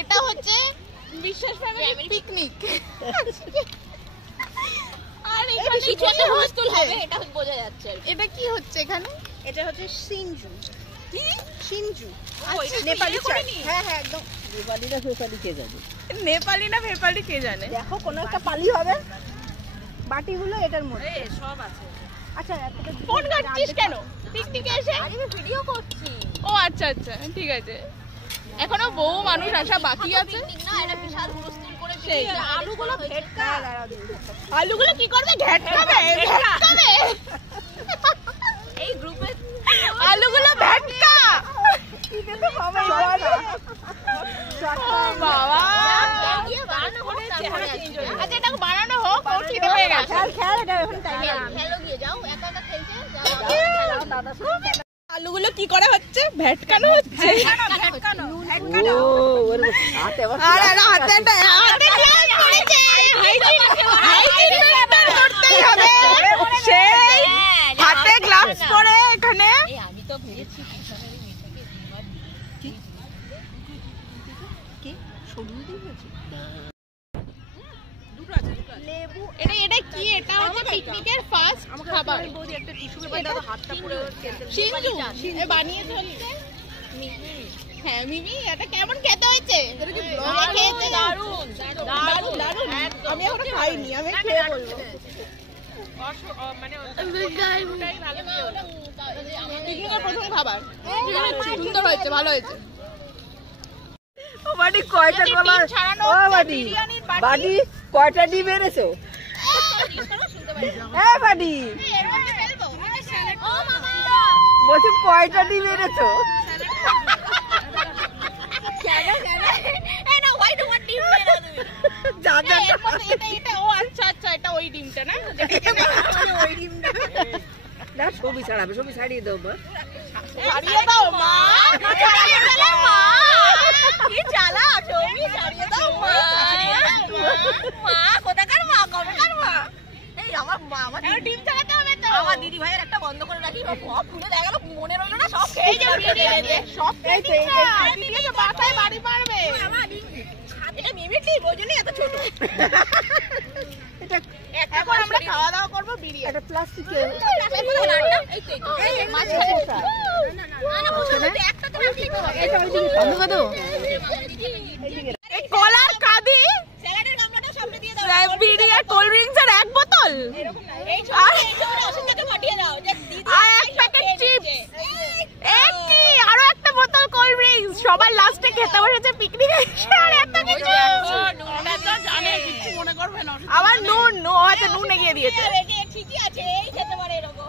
এটা হচ্ছে বিশ্বাস ফ্যামিলি পিকনিক। আর এখানে কিছু একটা হুলস্থুল হবে, এটা বোঝা যাচ্ছে। এটা কি হচ্ছে এখানে? এটা হচ্ছে সিনজু। কি সিনজু? নেপালি চাট। হ্যাঁ হ্যাঁ একদম। নেপালি না ভেপালি কে জানে? নেপালি না ভেপালি কে জানে? দেখো কোন একটা পালি হবে। বাটিগুলো এটার মধ্যে সব আছে। আচ্ছা ফোন কাটছিস কেন পিকনিকে এসে? আরে আমি ভিডিও করছি। ও আচ্ছা আচ্ছা ঠিক আছে। এখনো বহু মানুষ আসা বাকি আছে। না এটা বিশাল হুলস্থুল করে সেই আলুগুলো ভেটকা। আলুগুলো কি করবে? ঘেটকাবে ঘেটকাবে এই গ্রুপে আলুগুলো ভেটকা। এটা তো হবে না। বাবা গিয়ে বানানো হবে চেহারা চেঞ্জ হয়ে যাবে। আচ্ছা এটা বানানো হোক, ও ঠিক হয়ে গেছে। খেল এটা এখন টাইম খেলো গিয়ে যাও একা একা খেলছে যাও দাদা সাথে। আলুগুলো কি করা হচ্ছে? ভেটকানো হচ্ছে। ভেটকানো ও ওর হাতে আবার আর হাতে গ্লাস পড়েছে। হাইজিন মেইনটেইন করতেই হবে। সেই হাতে গ্লাভস পরে এখানে আমি তো ভেবেছি কি সবুজ দিয়েছে দুটো আছে লেবু। এটা কি? এটা হচ্ছে পিকনিকের ফার্স্ট খাবার। বৌদি একটা টিস্যু পেপার দাও, হাতটা পুরো সিনজু এ বানিয়েছে হচ্ছে হ্যাঁ মিমি। এটা কেমন খেতে হয়েছে? খেয়েছে দারুণ দারুণ দারুণ। আমি এখনো খাইনি, আমি খেয়ে বলবো। পিকনিকের প্রথম খাবার সুন্দর হয়েছে, ভালো হয়েছে। ও বাড়ি কয়টা কলা? ও বাড়ি বাড়ি কয়টা ডিম এনেছো? এ বাড়ি বলছি কয়টা ডিম এনেছো? ওই ডিমটা না ওই ডিমটা না ছবি ছাড়াবে, ছবি ছাড়িয়ে দাও মা। ছাড়িয়ে দাও মা, ছাড়িয়ে দাও মা। কি চালা ছবি ছাড়িয়ে দাও মা। মা কোথাকার মা, কবেকার মা? এই আমার মা আমার ডিম ছাড়াতে হবে তো। আমার দিদি ভাইয়ের একটা বন্ধ করে রাখি, সব খুলে দেখা গেল মনে রইলো না, সব খেয়ে যাবে। সব দিদিকে মাথায় বাড়ি মারবে। এটা মিমির ডিম, ওই জন্যই এত ছোট। এখন আমরা খাওয়া দাওয়া করবো বিরিয়ানি। একটা প্লাস্টিকে কলার কাঁদি, বিরিয়ানি, কোল্ড ড্রিঙ্কস আর এক বোতল আর এক প্যাকেট চিপস, একই আরো একটা বোতল কোল্ড ড্রিঙ্কস। সবার লাস্টে খেতে বসেছে পিকনিক আর এত কিছু। আবার নুন আচ্ছা নুন এগিয়ে দিয়েছে। ঠিকই আছে, এই খেতে পারে এরকম।